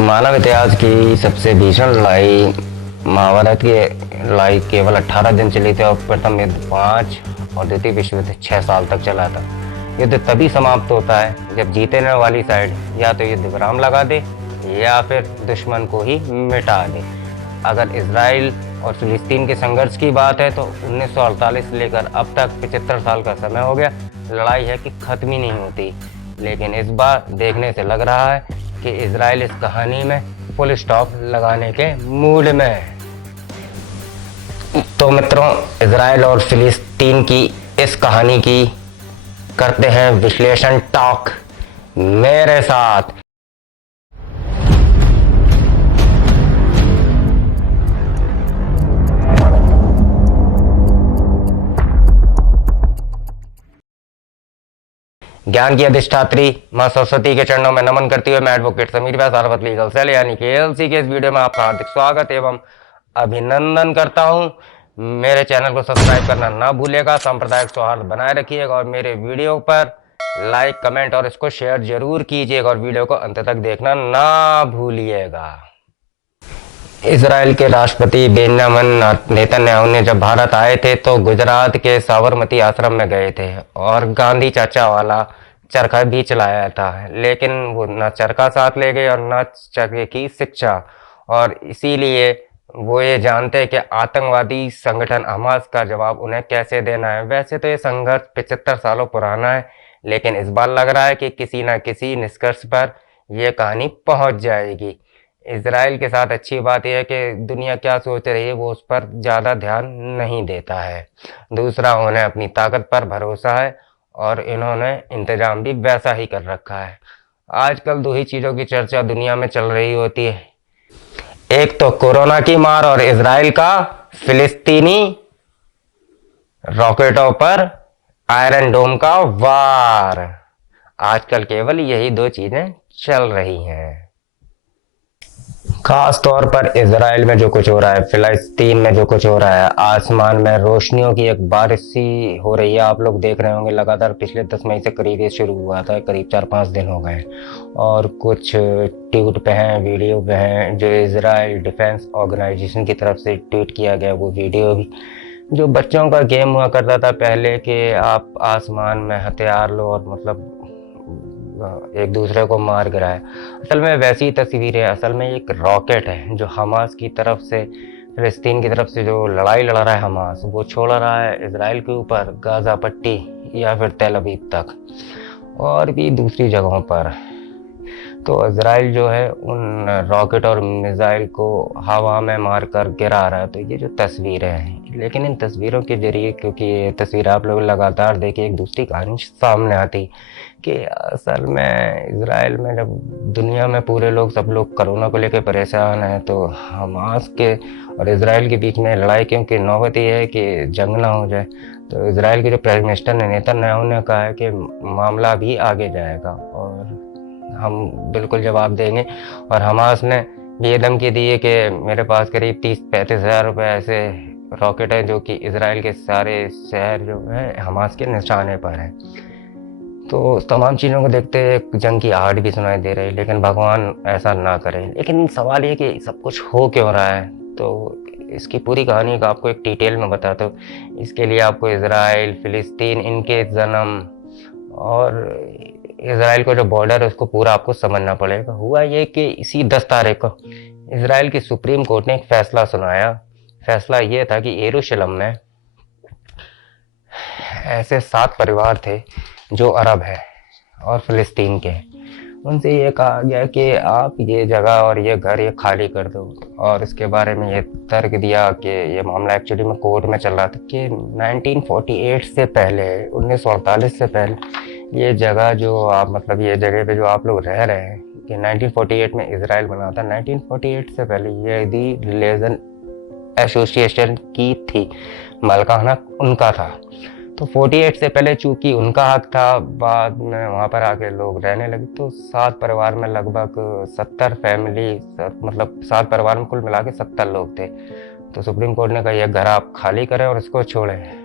मानव इतिहास की सबसे भीषण लड़ाई महाभारत की लड़ाई केवल 18 दिन चली थी और प्रथम युद्ध 5 और द्वितीय विश्व युद्ध 6 साल तक चला था। युद्ध तभी समाप्त होता है जब जीतने वाली साइड या तो युद्ध विराम लगा दे या फिर दुश्मन को ही मिटा दे। अगर इजराइल और फिलिस्तीन के संघर्ष की बात है तो 1948 से लेकर अब तक 75 साल का समय हो गया। लड़ाई है कि खत्म ही नहीं होती, लेकिन इस बार देखने से लग रहा है कि इजराइल इस कहानी में फुल स्टॉप लगाने के मूड में है। तो मित्रों, इजराइल और फिलिस्तीन की इस कहानी की करते हैं विश्लेषण टॉक मेरे साथ। ज्ञान की अधिष्ठात्री मां सरस्वती के चरणों में नमन करते हुए मैं एडवोकेट समीर व्यास अरवत लीगल सेल यानी कि एलसी के इस वीडियो में आपका हार्दिक स्वागत एवं अभिनंदन करता हूं। मेरे चैनल को सब्सक्राइब करना ना भूलिएगा, सांप्रदायिक सौहार्द बनाए रखिएगा और मेरे वीडियो पर लाइक, कमेंट और इसको शेयर जरूर कीजिएगा और वीडियो को अंत तक देखना ना भूलिएगा। इजराइल के राष्ट्रपति बेंजामिन नेतन्याहू ने जब भारत आए थे तो गुजरात के साबरमती आश्रम में गए थे और गांधी चाचा वाला चरखा भी चलाया था, लेकिन वो न चरखा साथ ले गए और न चरखे की शिक्षा। और इसीलिए वो ये जानते कि आतंकवादी संगठन हमास का जवाब उन्हें कैसे देना है। वैसे तो ये संघर्ष 75 सालों पुराना है, लेकिन इस बार लग रहा है कि किसी न किसी निष्कर्ष पर यह कहानी पहुंच जाएगी। इजराइल के साथ अच्छी बात यह है कि दुनिया क्या सोच रही है वो उस पर ज़्यादा ध्यान नहीं देता है। दूसरा, उन्हें अपनी ताकत पर भरोसा है और इन्होंने इंतजाम भी वैसा ही कर रखा है। आजकल दो ही चीज़ों की चर्चा दुनिया में चल रही होती है, एक तो कोरोना की मार और इजराइल का फिलिस्तीनी रॉकेटों पर आयरन डोम का वार। आजकल केवल यही दो चीज़ें चल रही हैं। खास तौर पर इजराइल में जो कुछ हो रहा है, फिलिस्तीन में जो कुछ हो रहा है, आसमान में रोशनियों की एक बारिश सी हो रही है। आप लोग देख रहे होंगे लगातार पिछले 10 मई से करीब ये शुरू हुआ था, करीब 4-5 दिन हो गए और कुछ ट्वीट पे हैं, वीडियो पे हैं जो इजराइल डिफेंस ऑर्गेनाइजेशन की तरफ से ट्वीट किया गया। वो वीडियो भी जो बच्चों का गेम हुआ करता था पहले कि आप आसमान में हथियार लो और मतलब एक दूसरे को मार गिराए, असल में वैसी तस्वीरें। असल में एक रॉकेट है जो हमास की तरफ से, फिलिस्तीन की तरफ से जो लड़ाई लड़ रहा है हमास, वो छोड़ रहा है इजराइल के ऊपर गाजा पट्टी या फिर तेल अवीव तक और भी दूसरी जगहों पर। तो इजराइल जो है उन रॉकेट और मिसाइल को हवा में मार कर गिरा रहा है। तो ये जो तस्वीरें हैं, लेकिन इन तस्वीरों के जरिए, क्योंकि ये तस्वीर आप लोग लगातार देखिए, एक दूसरी कहानी सामने आती कि असल में इजराइल में जब दुनिया में पूरे लोग, सब लोग कोरोना को लेकर परेशान हैं, तो हमास के और इजराइल के बीच में लड़ाई, क्योंकि नौबत ये है कि जंग ना हो जाए। तो इजराइल के जो प्राइम मिनिस्टर नेतन्याहू ने कहा है कि मामला भी आगे जाएगा और हम बिल्कुल जवाब देंगे। और हमास ने ये धमकी दी है कि मेरे पास करीब 30-35 हज़ार रुपये ऐसे रॉकेट हैं जो कि इजराइल के सारे शहर जो है हमास के निशाने पर हैं। तो तमाम चीज़ों को देखते एक जंग की आहट भी सुनाई दे रही है, लेकिन भगवान ऐसा ना करे। लेकिन सवाल ये कि सब कुछ हो क्यों रहा है, तो इसकी पूरी कहानी को आपको एक डिटेल में बताता हूँ। इसके लिए आपको इजराइल, फिलिस्तीन, इनके जन्म और इजराइल का जो बॉर्डर है उसको पूरा आपको समझना पड़ेगा। हुआ ये कि इसी 10 तारीख को इजराइल की सुप्रीम कोर्ट ने एक फैसला सुनाया। फैसला ये था कि यरूशलेम में ऐसे 7 परिवार थे जो अरब है और फिलिस्तीन के, उनसे ये कहा गया कि आप ये जगह और ये घर ये खाली कर दो। और इसके बारे में ये तर्क दिया कि ये मामला एक्चुअली में कोर्ट में चल रहा था कि 1948 से पहले, 1948 से पहले ये जगह जो आप, मतलब ये जगह पे जो आप लोग रह रहे हैं, कि 1948 में इजराइल बना था। 1948 से पहले ये दी रिलीजन एसोसिएशन की थी, मालिकाना उनका था। तो 48 से पहले चूंकि उनका हक था, बाद में वहाँ पर आके लोग रहने लगे। तो 7 परिवार में लगभग 70 फैमिली, मतलब 7 परिवार में कुल मिला के 70 लोग थे। तो सुप्रीम कोर्ट ने कहा यह घर आप खाली करें और इसको छोड़ें।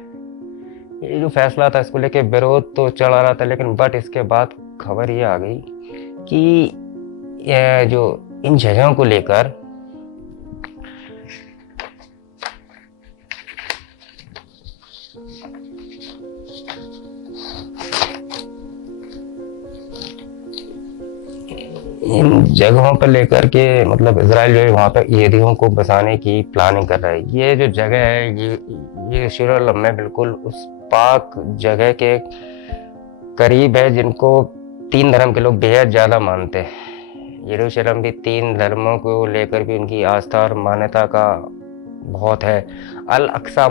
ये जो फैसला था इसको लेके विरोध तो चल रहा था, लेकिन बट इसके बाद खबर ये आ गई कि ये जो इन जगहों को लेकर इन जगहों पर लेकर के मतलब इसराइल जो है वहाँ पर यहूदियों को बसाने की प्लानिंग कर रहा है। ये जो जगह है ये यरूशलेम में बिल्कुल उस पाक जगह के करीब है जिनको 3 धर्म के लोग बेहद ज़्यादा मानते हैं। यरूशलेम भी 3 धर्मों को लेकर भी उनकी आस्था और मान्यता का बहुत है। अल अक्सा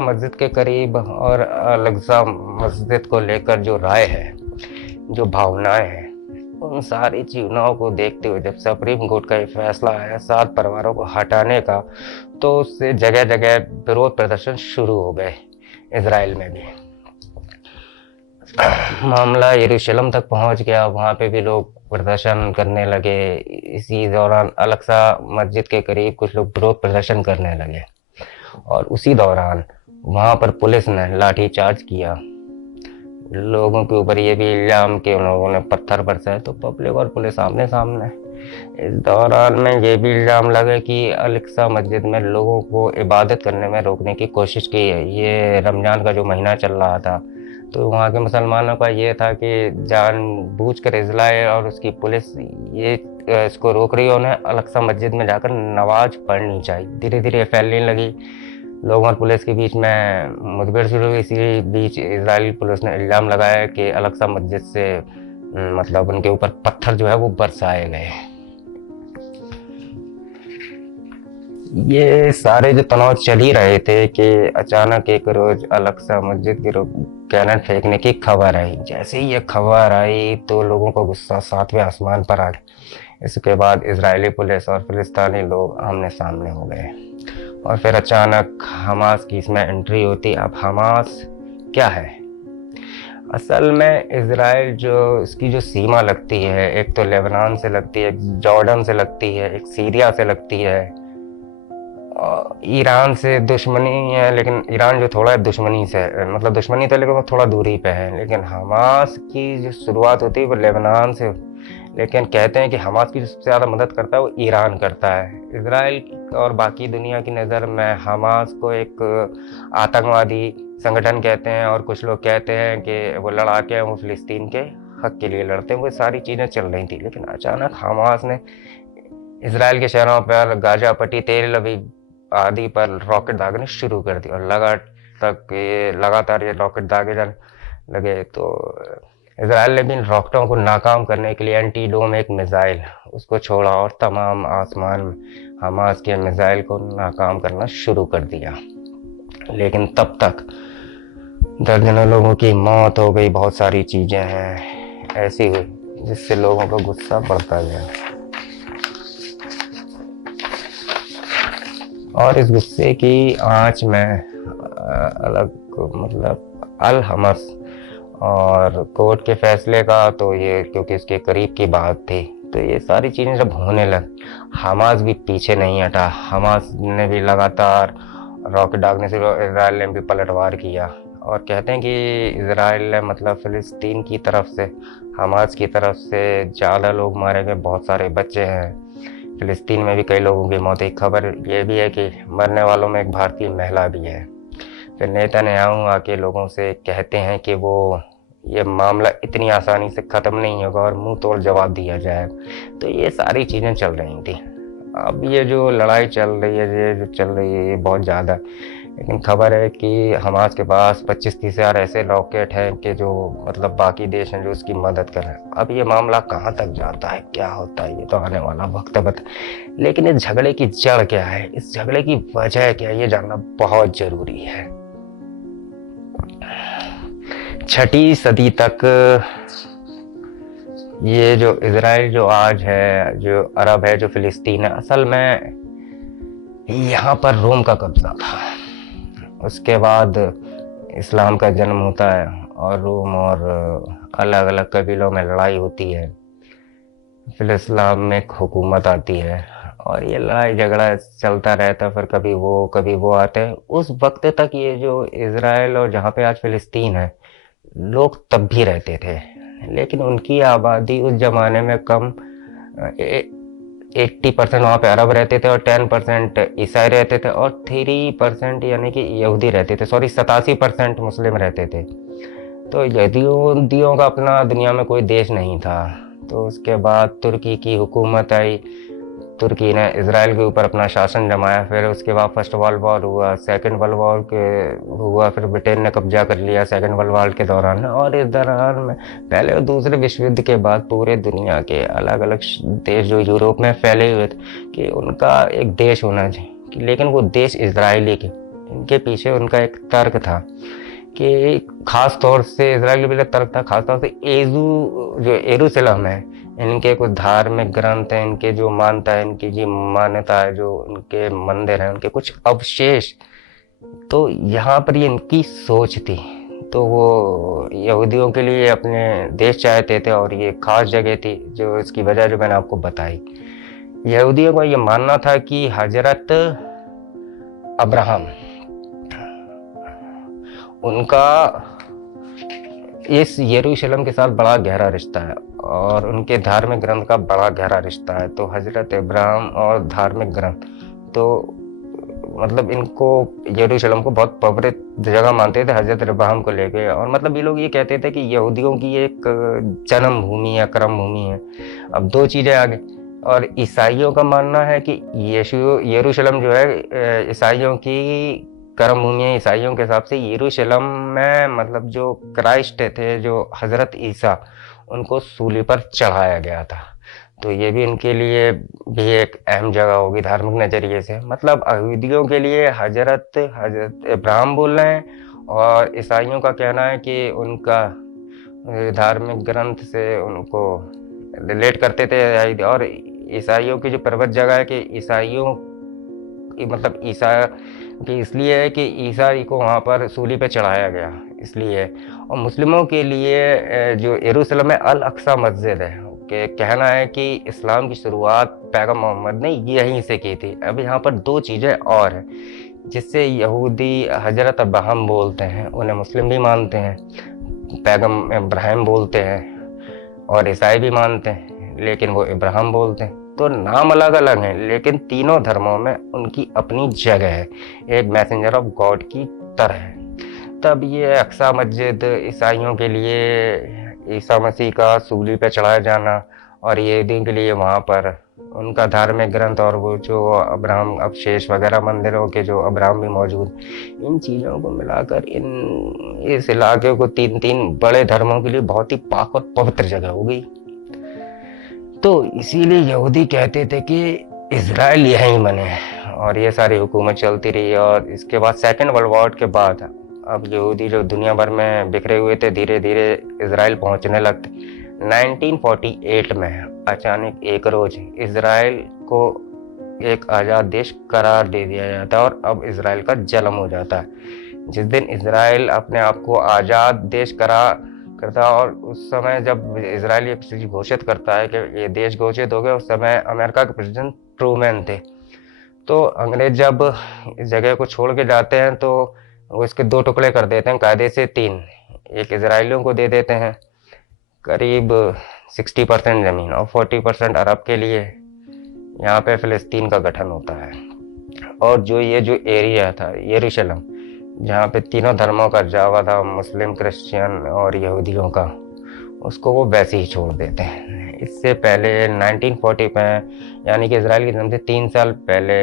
मस्जिद के करीब और अल अक्सा मस्जिद को लेकर जो राय है, जो भावनाएं हैं, उन सारी चीज़ों को देखते हुए जब सुप्रीम कोर्ट का ये फैसला आया 7 परिवारों को हटाने का, तो उससे जगह जगह विरोध प्रदर्शन शुरू हो गए। इसराइल में भी मामला यरूशलेम तक पहुंच गया, वहाँ पे भी लोग प्रदर्शन करने लगे। इसी दौरान अल अक्सा मस्जिद के करीब कुछ लोग विरोध प्रदर्शन करने लगे और उसी दौरान वहाँ पर पुलिस ने लाठीचार्ज किया। लोगों के ऊपर ये भी इल्जाम कि उन लोगों ने पत्थर बरसाए, तो पब्लिक और पुलिस आमने सामने। इस दौरान में ये भी इल्जाम लगे कि अल अक्सा मस्जिद में लोगों को इबादत करने में रोकने की कोशिश की है। ये रमज़ान का जो महीना चल रहा था, तो वहाँ के मुसलमानों का ये था कि जानबूझकर इजराइल और उसकी पुलिस ये इसको रोक रही है, उन्हें अल अक्सा मस्जिद में जाकर नमाज पढ़नी चाहिए। धीरे धीरे फैलने लगी, लोगों और पुलिस के बीच में मुठभेड़ शुरू हुई। इसी बीच इजरायली पुलिस ने इल्ज़ाम लगाया कि अल अक्सा मस्जिद से मतलब उनके ऊपर पत्थर जो है वो बरसाए गए। ये सारे जो तनाव चल ही रहे थे कि अचानक एक रोज अल अक्सा मस्जिद की कैनन फेंकने की खबर आई। जैसे ही ये खबर आई तो लोगों का गुस्सा 7वें आसमान पर आ गया। इसके बाद इजरायली पुलिस और फिलिस्तीनी लोग आमने सामने हो गए और फिर अचानक हमास की इसमें एंट्री होती। अब हमास क्या है? असल में इजराइल जो इसकी जो सीमा लगती है, एक तो लेबनान से लगती है, एक जॉर्डन से लगती है, एक सीरिया से लगती है, ईरान से दुश्मनी है। लेकिन ईरान जो थोड़ा दुश्मनी से मतलब दुश्मनी तो लेकिन वो थोड़ा दूरी पे है। लेकिन हमास की जो शुरुआत होती है वो लेबनान से, लेकिन कहते हैं कि हमास की जो सबसे ज़्यादा मदद करता है वो ईरान करता है। इसराइल और बाकी दुनिया की नज़र में हमास को एक आतंकवादी संगठन कहते हैं और कुछ लोग कहते हैं कि वो लड़ाके हैं, वो फ़िलिस्तीन के हक के लिए लड़ते हैं। वो सारी चीज़ें चल रही थी, लेकिन अचानक हमास ने इसराइल के शहरों पर गाजा पट्टी, तेल अवीव आदि पर रॉकेट दागने शुरू कर दी और लगातार ये रॉकेट दागे जाने लगे। तो इसराइल ने भी इन रॉकेटों को नाकाम करने के लिए एंटी डोम एक मिसाइल उसको छोड़ा और तमाम आसमान में हमास के मिसाइल को नाकाम करना शुरू कर दिया। लेकिन तब तक दर्जनों लोगों की मौत हो गई, बहुत सारी चीज़ें हैं ऐसी हुई जिससे लोगों का गुस्सा बढ़ता गया। और इस गुस्से की आंच में अलग मतलब अल हमास और कोर्ट के फैसले का, तो ये क्योंकि इसके करीब की बात थी, तो ये सारी चीज़ें जब होने लग, हमास भी पीछे नहीं हटा। हमास ने भी लगातार रॉकेट दागने से इसराइल ने भी पलटवार किया और कहते हैं कि इसराइल ने मतलब फ़िलिस्तीन की तरफ से, हमास की तरफ से ज़्यादा लोग मारे गए, बहुत सारे बच्चे हैं। फ़िलिस्तीन में भी कई लोगों की मौत। एक खबर ये भी है कि मरने वालों में एक भारतीय महिला भी है। फिर नेतन्याहू आके लोगों से कहते हैं कि वो ये मामला इतनी आसानी से ख़त्म नहीं होगा और मुंह तोड़ जवाब दिया जाए। तो ये सारी चीज़ें चल रही थी। अब ये जो लड़ाई चल रही है, ये जो चल रही है, ये बहुत ज़्यादा। लेकिन खबर है कि हमास के पास 25-30 हज़ार ऐसे रॉकेट हैं कि जो मतलब बाकी देश हैं जो उसकी मदद कर रहे हैं। अब ये मामला कहाँ तक जाता है, क्या होता है, ये तो आने वाला वक्त बता। लेकिन इस झगड़े की जड़ क्या है, इस झगड़े की वजह क्या है, ये जानना बहुत जरूरी है। 6वीं सदी तक ये जो इजराइल जो आज है, जो अरब है, जो फिलिस्तीन है, असल में यहाँ पर रोम का कब्जा था। उसके बाद इस्लाम का जन्म होता है और रोम और अलग अलग कबीलों में लड़ाई होती है। फिर इस्लाम में एक हुकूमत आती है और ये लड़ाई झगड़ा चलता रहता है। फिर कभी वो आते हैं। उस वक्त तक ये जो इजराइल और जहाँ पे आज फिलिस्तीन है, लोग तब भी रहते थे, लेकिन उनकी आबादी उस ज़माने में कम 80% वहाँ पे अरब रहते थे और 10% ईसाई रहते थे और 3% यानी कि यहूदी रहते थे, सॉरी 87% मुस्लिम रहते थे। तो यहूदियों का अपना दुनिया में कोई देश नहीं था। तो उसके बाद तुर्की की हुकूमत आई, तुर्की ने इजराइल के ऊपर अपना शासन जमाया। फिर उसके बाद फर्स्ट वर्ल्ड वॉर हुआ, सेकंड वर्ल्ड वॉर के हुआ, फिर ब्रिटेन ने कब्जा कर लिया सेकंड वर्ल्ड वॉर के दौरान। और इस दौरान में पहले और दूसरे विश्व युद्ध के बाद पूरे दुनिया के अलग अलग देश जो यूरोप में फैले हुए थे कि उनका एक देश होना चाहिए, लेकिन वो देश इजरायली के, इनके पीछे उनका एक तर्क था कि खास तौर से इसराइल के पीछे तर्क था, खास तौर से जो यरूशलेम है, इनके कुछ धार्मिक ग्रंथ हैं, इनके जो मानता है, इनकी जो मान्यता है, जो उनके मंदिर हैं, उनके कुछ अवशेष, तो यहाँ पर ये इनकी सोच थी। तो वो यहूदियों के लिए अपने देश चाहते थे और ये खास जगह थी, जो इसकी वजह जो मैंने आपको बताई। यहूदियों का ये मानना था कि हजरत अब्राहम, उनका इस यरूशलेम के साथ बड़ा गहरा रिश्ता है और उनके धार्मिक ग्रंथ का बड़ा गहरा रिश्ता है। तो हजरत इब्राहिम और धार्मिक ग्रंथ, तो मतलब इनको यरूशलेम को बहुत पवित्र जगह मानते थे हजरत इब्राहिम को लेके। और मतलब ये लोग ये कहते थे कि यहूदियों की एक जन्म भूमि है, कर्म भूमि है। अब दो चीज़ें आ गई। और ईसाइयों का मानना है कि यरूशलेम जो है ईसाइयों की कर्म भूमि है। ईसाइयों के हिसाब से यरूशलेम में मतलब जो क्राइस्ट थे, जो हजरत ईसा, उनको सूली पर चढ़ाया गया था। तो ये भी इनके लिए भी एक अहम जगह होगी धार्मिक नजरिए से। मतलब यहूदियों के लिए हजरत इब्राहिम बोल रहे हैं और ईसाइयों का कहना है कि उनका धार्मिक ग्रंथ से उनको रिलेट करते थे। और ईसाइयों की जो पर्वत जगह है कि ईसाइयों मतलब ईसा कि इसलिए है कि ईसा को वहाँ पर सूली पे चढ़ाया गया इसलिए। और मुस्लिमों के लिए जो यरूशलेम में अल अक्सा मस्जिद है, के कहना है कि इस्लाम की शुरुआत पैगम्बर मोहम्मद ने यहीं से की थी। अब यहाँ पर दो चीज़ें और हैं जिससे यहूदी हजरत अब्राहम बोलते हैं, उन्हें मुस्लिम भी मानते हैं, पैगम्बर इब्राहिम बोलते हैं और ईसाई भी मानते हैं, लेकिन वो इब्राहिम बोलते हैं। तो नाम अलग अलग हैं, लेकिन तीनों धर्मों में उनकी अपनी जगह है, एक मैसेंजर ऑफ गॉड की तरह। तब ये अक्सा मस्जिद ईसाइयों के लिए ईसा मसीह का सूली पे चढ़ाया जाना और यहूदियों के लिए वहाँ पर उनका धार्मिक ग्रंथ और वो जो अब्राहम अवशेष वगैरह मंदिरों के जो अब्राहम भी मौजूद, इन चीज़ों को मिलाकर इस इलाके को तीन तीन बड़े धर्मों के लिए बहुत ही पाक और पवित्र जगह हो गई। तो इसीलिए यहूदी कहते थे कि इजराइल यहीं बने और ये सारी हुकूमत चलती रही। और इसके बाद सेकेंड वर्ल्ड वॉर के बाद अब यहूदी जो दुनिया भर में बिखरे हुए थे धीरे धीरे इजराइल पहुंचने लगते। 1948 में अचानक एक रोज इजराइल को एक आज़ाद देश करार दे दिया जाता है और अब इजराइल का जन्म हो जाता है। जिस दिन इजराइल अपने आप को आज़ाद देश करार करता और उस समय जब इजराइल ये चीज घोषित करता है कि ये देश घोषित हो गया, उस समय अमेरिका के प्रेसिडेंट ट्रूमैन थे। तो अंग्रेज जब इस जगह को छोड़ के जाते हैं तो वो इसके दो टुकड़े कर देते हैं, कायदे से तीन। एक इजराइलियों को दे देते हैं करीब 60% ज़मीन और 40% अरब के लिए यहाँ पे फिलिस्तीन का गठन होता है। और जो एरिया था यरूशलेम, जहाँ पे तीनों धर्मों का जावा था, मुस्लिम, क्रिश्चियन और यहूदियों का, उसको वो वैसे ही छोड़ देते हैं। इससे पहले 1940 में यानी कि इजराइल के जन्म से 3 साल पहले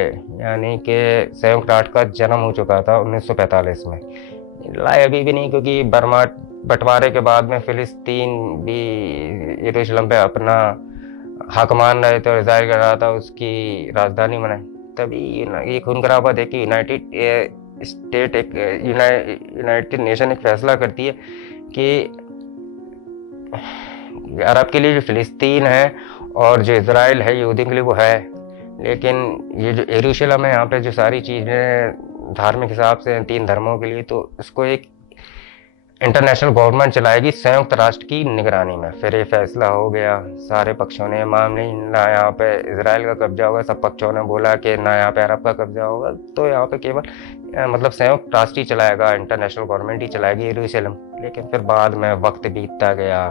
यानी कि संयुक्त राष्ट्र का जन्म हो चुका था 1945 में। लड़ाई अभी भी नहीं, क्योंकि बर्मा बंटवारे के बाद में फिलिस्तीन भी यरूशलेम पे अपना हक मान रहे थे और इजराइल कर रहा था उसकी राजधानी बनाई। तभी ये खून खराबा देखी यूनाइटेड नेशन एक फैसला करती है कि अरब के लिए जो फिलिस्तीन है और जो इजराइल है यहूदियों के लिए वो है, लेकिन ये जो यरूशलेम है यहाँ पे जो सारी चीज़ें धार्मिक हिसाब से तीन धर्मों के लिए, तो इसको एक इंटरनेशनल गवर्नमेंट चलाएगी संयुक्त राष्ट्र की निगरानी में। फिर ये फैसला हो गया, सारे पक्षों ने मान ली, ना यहाँ पे इजराइल का कब्जा होगा, सब पक्षों ने बोला कि ना यहाँ पे अरब का कब्जा होगा। तो यहाँ पे केवल मतलब संयुक्त राष्ट्र ही चलाएगा, इंटरनेशनल गवर्नमेंट ही चलाएगी यरूशलेम। लेकिन फिर बाद में वक्त बीतता गया,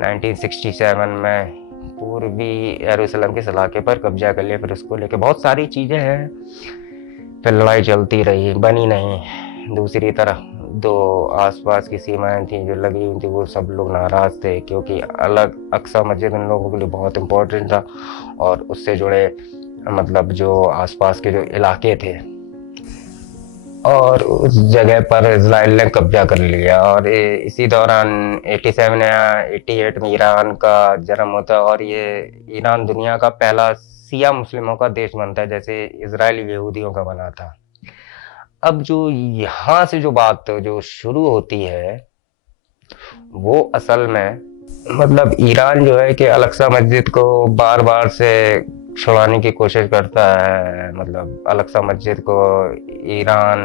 1967 में पूर्वी यरूशलेम के इलाके पर कब्जा कर लिया। फिर उसको लेके बहुत सारी चीजें हैं, फिर लड़ाई चलती रही, बनी नहीं। दूसरी तरफ दो आसपास की सीमाएं थी जो लगी हुई थी, वो सब लोग नाराज थे क्योंकि अलग अक्सा मस्जिद उन लोगों के लिए बहुत इम्पोर्टेंट था और उससे जुड़े मतलब जो आसपास के जो इलाके थे, और उस जगह पर इजराइल ने कब्जा कर लिया। और इसी दौरान 87 या 88 में ईरान का जन्म होता है और ये ईरान दुनिया का पहला शिया मुस्लिमों का देश बनता है, जैसे इजराइल यहूदियों का बना था। अब जो यहाँ से जो बात जो शुरू होती है वो असल में मतलब ईरान जो है कि अल-अक्सा मस्जिद को बार बार से छुड़ाने की कोशिश करता है। मतलब अल-अक्सा मस्जिद को ईरान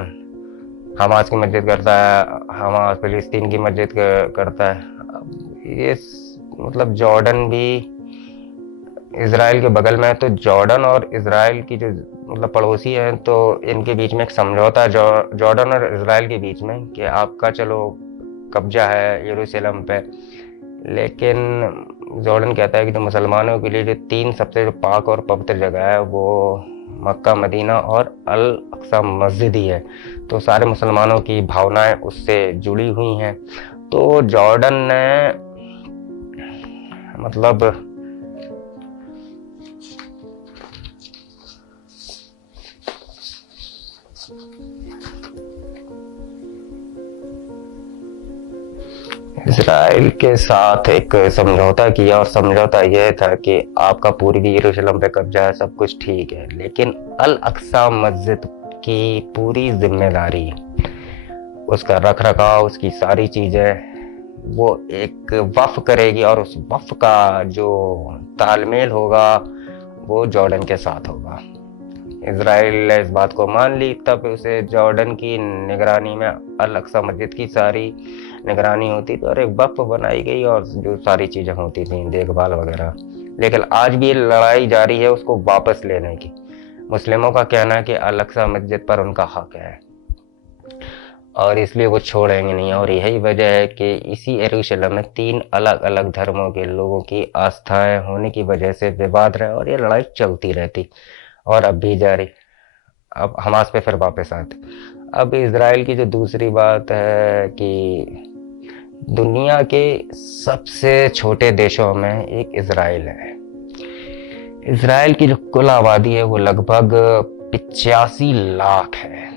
हमास की मस्जिद करता है, हमास फिलिस्तीन की मस्जिद करता है। अब ये मतलब जॉर्डन भी इसराइल के बगल में है, तो जॉर्डन और इसराइल की जो मतलब पड़ोसी हैं, तो इनके बीच में एक समझौता है जॉर्डन और इसराइल के बीच में कि आपका चलो कब्जा है यरूशलेम पे, लेकिन जॉर्डन कहता है कि जो मुसलमानों के लिए जो 3 सबसे जो पाक और पवित्र जगह है वो मक्का, मदीना और अल अक्सा मस्जिद ही है। तो सारे मुसलमानों की भावनाएं उससे जुड़ी हुई हैं। तो जॉर्डन ने मतलब इसराइल के साथ एक समझौता किया और समझौता यह था कि आपका पूर्वी यरूशलेम पे कब्जा है, सब कुछ ठीक है, लेकिन अल अक्सा मस्जिद की पूरी जिम्मेदारी, उसका रख रखाव, उसकी सारी चीजें वो एक वक्फ करेगी और उस वक्फ का जो तालमेल होगा वो जॉर्डन के साथ होगा। इसराइल ने इस बात को मान ली, तब उसे जॉर्डन की निगरानी में अल अक्सा मस्जिद की सारी निगरानी होती थी और एक वक्फ बनाई गई और जो सारी चीजें होती थी, देखभाल वगैरह। लेकिन आज भी लड़ाई जारी है उसको वापस लेने की। मुस्लिमों का कहना है कि अल अक्सा मस्जिद पर उनका हक है और इसलिए वो छोड़ेंगे नहीं। और यही वजह है कि इसी यरूशलेम में 3 अलग अलग धर्मों के लोगों की आस्थाएं होने की वजह से विवाद रहे और ये लड़ाई चलती रहती और अब भी जारी। अब हमास पे फिर वापस आते। अब इजराइल की जो दूसरी बात है कि दुनिया के सबसे छोटे देशों में एक इजराइल है। इजराइल की जो कुल आबादी है वो लगभग 85 लाख है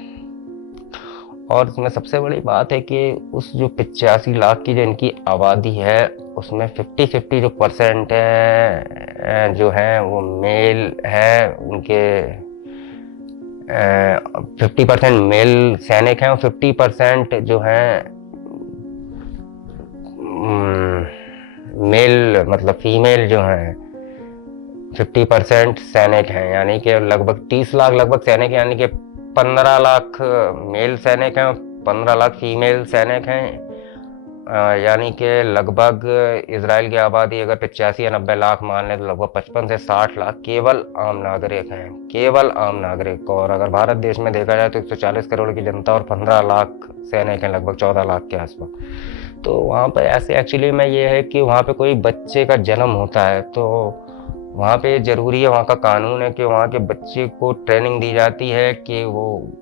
और इसमें सबसे बड़ी बात है कि उस जो 85 लाख की जो इनकी आबादी है उसमें 50-50 जो परसेंट है जो है वो मेल है, उनके 50% मेल सैनिक हैं और 50% जो हैं मेल मतलब फीमेल जो हैं 50% सैनिक हैं, यानी कि लगभग 30 लाख लगभग सैनिक, यानी कि 15 लाख मेल सैनिक हैं, 15 लाख फीमेल सैनिक हैं। यानी कि लगभग इजराइल की आबादी अगर 85 या 90 लाख मान लें तो लगभग 55 से 60 लाख केवल आम नागरिक हैं, केवल आम नागरिक। और अगर भारत देश में देखा जाए तो 140 करोड़ की जनता और 15 लाख सैनिक हैं, लगभग 14 लाख के आसपास। तो वहाँ पर ऐसे एक्चुअली में ये है कि वहाँ पे कोई बच्चे का जन्म होता है तो वहाँ पे जरूरी है, वहाँ का कानून है कि वहाँ के बच्चे को ट्रेनिंग दी जाती है कि वो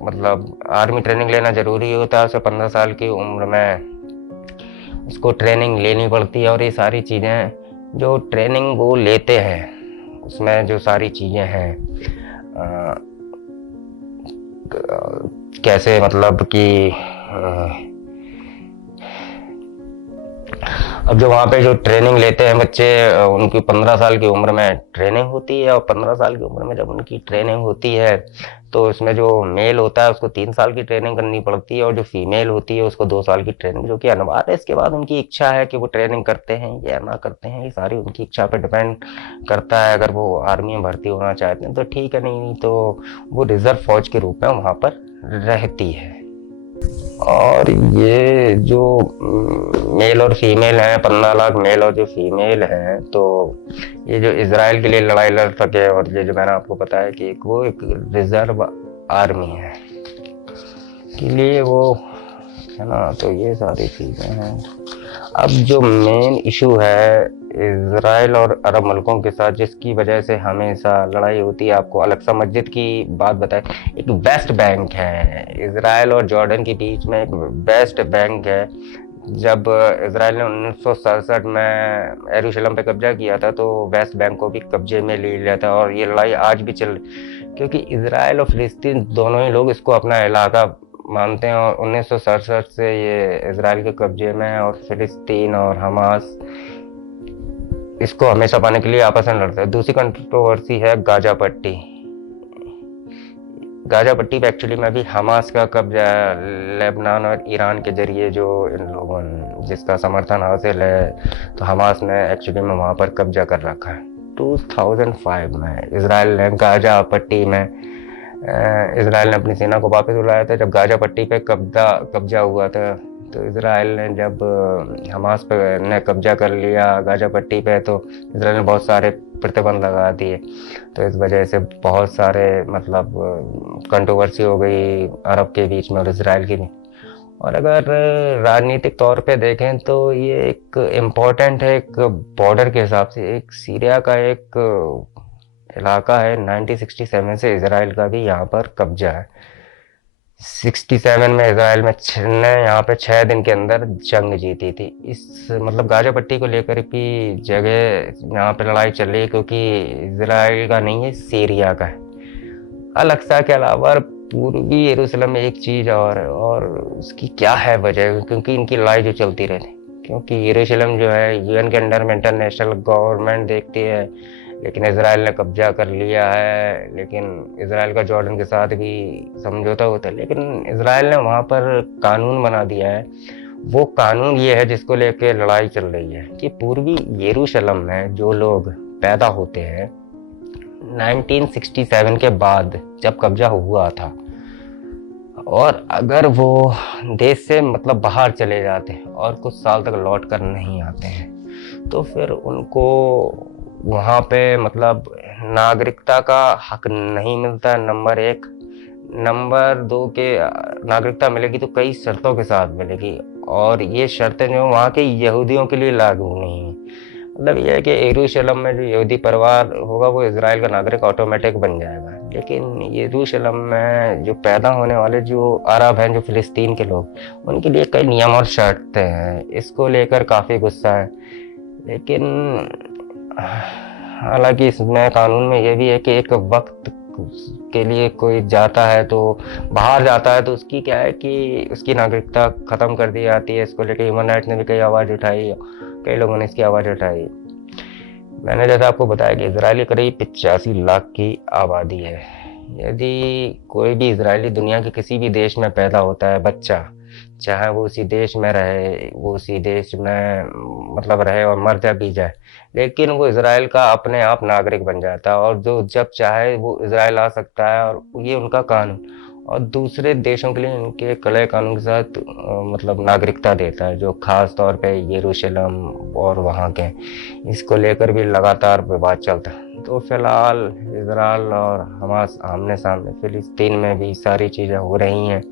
मतलब आर्मी ट्रेनिंग लेना जरूरी होता है। उसे 15 साल की उम्र में उसको ट्रेनिंग लेनी पड़ती है और ये सारी चीज़ें जो ट्रेनिंग वो लेते हैं उसमें जो सारी चीज़ें हैं कैसे मतलब कि अब जो वहाँ पे जो ट्रेनिंग लेते हैं बच्चे, उनकी 15 साल की उम्र में ट्रेनिंग होती है और 15 साल की उम्र में जब उनकी ट्रेनिंग होती है तो इसमें जो मेल होता है उसको 3 साल की ट्रेनिंग करनी पड़ती है और जो फीमेल होती है उसको 2 साल की ट्रेनिंग, जो कि अनिवार्य है। इसके बाद उनकी इच्छा है कि वो ट्रेनिंग करते हैं या ना करते हैं, ये सारी उनकी इच्छा पर डिपेंड करता है। अगर वो आर्मी में भर्ती होना चाहते हैं तो ठीक है, नहीं तो वो रिजर्व फौज के रूप में वहाँ पर रहती है। और ये जो मेल और फीमेल हैं, 15 लाख मेल और जो फीमेल हैं, तो ये जो इजराइल के लिए लड़ाई लड़ सके और ये जो मैंने आपको बताया कि वो एक रिजर्व आर्मी है के लिए वो है ना, तो ये सारी चीज़ें हैं। अब जो मेन इशू है इसराइल और अरब मुल्कों के साथ जिसकी वजह से हमेशा लड़ाई होती है, आपको अल-अक्सा मस्जिद की बात बताएं। एक वेस्ट बैंक है इसराइल और जॉर्डन के बीच में, एक वेस्ट बैंक है। जब इसराइल ने 1967 में यरूशलेम पे कब्जा किया था तो वेस्ट बैंक को भी कब्जे में ले लिया था, और ये लड़ाई आज भी चल, क्योंकि इसराइल और फिलिस्तीन दोनों ही लोग इसको अपना इलाका मानते हैं, और 1967 से ये इसराइल के कब्जे में है, और फिलिस्तीन और हमास इसको हमेशा पाने के लिए आपस में लड़ते हैं। दूसरी कंट्रोवर्सी है गाजा पट्टी। गाजा पट्टी पे एक्चुअली में भी हमास का कब्जा है, लेबनान और ईरान के जरिए जो इन लोगों ने जिसका समर्थन हासिल है, तो हमास ने एक्चुअली में वहाँ पर कब्जा कर रखा है। 2005 में इसराइल ने गाजा पट्टी में इसराइल ने अपनी सेना को वापस बुलाया था। जब गाजा पट्टी पे कब्जा हुआ था, तो इसराइल ने जब हमास पे ने कब्जा कर लिया गाजा पट्टी पे, तो इसराइल ने बहुत सारे प्रतिबंध लगा दिए। तो इस वजह से बहुत सारे मतलब कंट्रोवर्सी हो गई अरब के बीच में और इसराइल के भी। और अगर राजनीतिक तौर पे देखें तो ये एक इम्पोर्टेंट है, एक बॉर्डर के हिसाब से एक सीरिया का एक इलाका है। 1967 से इसराइल का भी यहाँ पर कब्जा है। 67 में इसराइल में ने यहाँ पे 6 दिन के अंदर जंग जीती थी। इस मतलब गाजा पट्टी को लेकर भी जगह यहाँ पे लड़ाई चल रही है, क्योंकि इसराइल का नहीं है, सीरिया का है। अल-अक्सा के अलावा पूर्वी यरूशलेम में एक चीज़ और उसकी क्या है वजह, क्योंकि इनकी लड़ाई जो चलती रहती, क्योंकि यरूशलेम जो है यूएन के अंडर में इंटरनेशनल गवर्नमेंट देखती है, लेकिन इसराइल ने कब्जा कर लिया है। लेकिन इसराइल का जॉर्डन के साथ भी समझौता होता है, लेकिन इसराइल ने वहाँ पर कानून बना दिया है। वो कानून ये है जिसको लेके लड़ाई चल रही है कि पूर्वी यरूशलेम में जो लोग पैदा होते हैं 1967 के बाद जब कब्जा हुआ था, और अगर वो देश से मतलब बाहर चले जाते हैं और कुछ साल तक लौट कर नहीं आते हैं, तो फिर उनको वहाँ पे मतलब नागरिकता का हक नहीं मिलता, नंबर 1। नंबर 2 के नागरिकता मिलेगी तो कई शर्तों के साथ मिलेगी, और ये शर्तें जो वहाँ के यहूदियों के लिए लागू नहीं है। मतलब ये है कि यरूशलेम में जो यहूदी परिवार होगा वो इजराइल का नागरिक ऑटोमेटिक बन जाएगा, लेकिन यरूशलेम में जो पैदा होने वाले जो अरब हैं, जो फिलिस्तीन के लोग, उनके लिए कई नियम और शर्तें हैं। इसको लेकर काफ़ी गुस्सा है। लेकिन हालांकि इसमें कानून में ये भी है कि एक वक्त के लिए कोई जाता है तो बाहर जाता है तो उसकी क्या है कि उसकी नागरिकता ख़त्म कर दी जाती है। इसको लेकर ह्यूमन राइट्स ने भी कई आवाज़ उठाई, कई लोगों ने इसकी आवाज़ उठाई। मैंने जैसा आपको बताया कि इजरायली करीब 85 लाख की आबादी है। यदि कोई भी इजरायली दुनिया के किसी भी देश में पैदा होता है बच्चा, चाहे वो उसी देश में रहे, वो उसी देश में मतलब रहे और मर जा भी जाए, लेकिन वो इजराइल का अपने आप नागरिक बन जाता है, और जो जब चाहे वो इजराइल आ सकता है, और ये उनका कानून। और दूसरे देशों के लिए इनके कड़े कानून के साथ मतलब नागरिकता देता है, जो खास तौर पे यरूशलेम और वहाँ के, इसको लेकर भी लगातार विवाद चलता है। तो फिलहाल इजराइल और हमास आमने सामने, फिलिस्तीन में भी सारी चीज़ें हो रही हैं।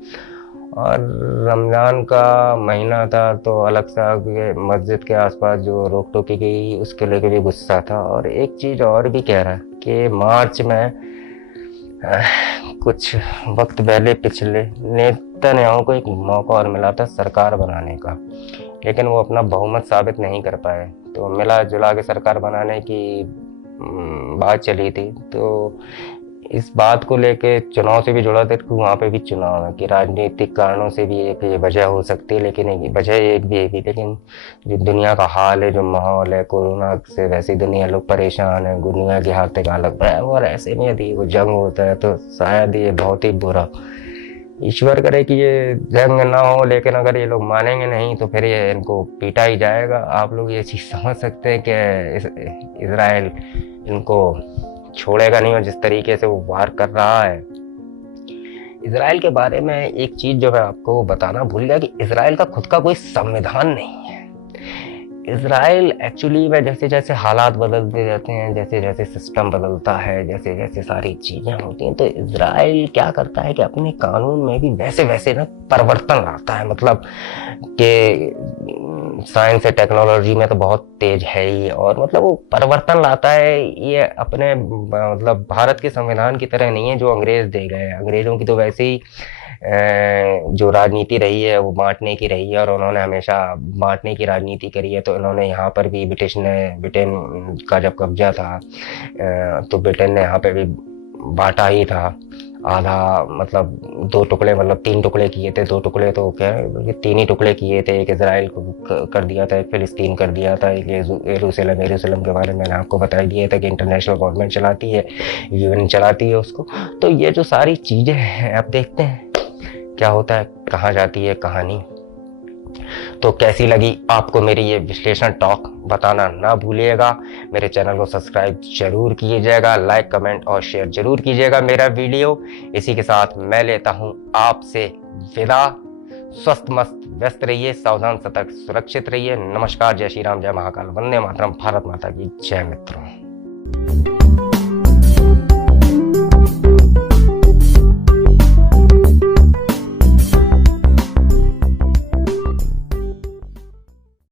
और रमज़ान का महीना था तो अल-अक्सा के मस्जिद के आसपास जो रोक टोकी गई उसके लेके भी गुस्सा था। और एक चीज़ और भी कह रहा है कि मार्च में कुछ वक्त पहले पिछले नेतन्याहू को एक मौका और मिला था सरकार बनाने का, लेकिन वो अपना बहुमत साबित नहीं कर पाए। तो मिला जुला के सरकार बनाने की बात चली थी। तो इस बात को लेके चुनाव से भी जुड़ा था कि वहाँ पे भी चुनाव है, कि राजनीतिक कारणों से भी एक ये वजह हो सकती है, लेकिन एक वजह एक भी है कि लेकिन जो दुनिया का हाल है, जो माहौल है कोरोना से, वैसी दुनिया लोग परेशान है, दुनिया की हालत कहाँ लग रहा है। और ऐसे में यदि वो जंग होता है तो शायद ये बहुत ही बुरा, ईश्वर करे कि ये जंग ना हो, लेकिन अगर ये लोग मानेंगे नहीं तो फिर ये इनको पीटा ही जाएगा। आप लोग ये चीज़ समझ सकते हैं कि इजराइल इनको छोड़ेगा नहीं, और जिस तरीके से वो वार कर रहा है। इजराइल के बारे में एक चीज़ जो मैं आपको बताना भूल गया कि इजराइल का खुद का कोई संविधान नहीं है। इजराइल एक्चुअली में जैसे जैसे हालात बदलते जाते हैं, जैसे जैसे सिस्टम बदलता है, जैसे जैसे सारी चीज़ें होती हैं, तो इजराइल क्या करता है कि अपने कानून में भी वैसे वैसे ना परिवर्तन लाता है। मतलब कि साइंस और टेक्नोलॉजी में तो बहुत तेज है ही, और मतलब वो परिवर्तन लाता है। ये अपने मतलब भारत के संविधान की तरह नहीं है जो अंग्रेज दे गए हैं। अंग्रेजों की तो वैसे ही जो राजनीति रही है वो बांटने की रही है, और उन्होंने हमेशा बांटने की राजनीति करी है। तो इन्होंने यहाँ पर भी ब्रिटेन का जब कब्जा था, तो ब्रिटेन ने यहाँ पे भी बांटा ही था। आधा मतलब दो टुकड़े, मतलब तीन टुकड़े किए थे। दो टुकड़े तो क्या है, तीन ही टुकड़े किए थे। एक इसराइल को कर दिया था, एक फिलिस्तीन कर दिया था, एक यरूशलेम। यरूशलेम के बारे में मैंने आपको बता दिया था कि इंटरनेशनल गवर्नमेंट चलाती है, यूएन चलाती है उसको। तो ये जो सारी चीज़ें हैं, अब देखते हैं क्या होता है, कहाँ जाती है कहानी। तो कैसी लगी आपको मेरी ये विश्लेषण टॉक, बताना ना भूलिएगा। मेरे चैनल को सब्सक्राइब जरूर कीजिएगा, लाइक कमेंट और शेयर जरूर कीजिएगा मेरा वीडियो। इसी के साथ मैं लेता हूँ आपसे विदा। स्वस्थ मस्त व्यस्त रहिए, सावधान सतर्क सुरक्षित रहिए। नमस्कार, जय श्री राम, जय महाकाल, वंदे मातरम, भारत माता की जय। मित्रों।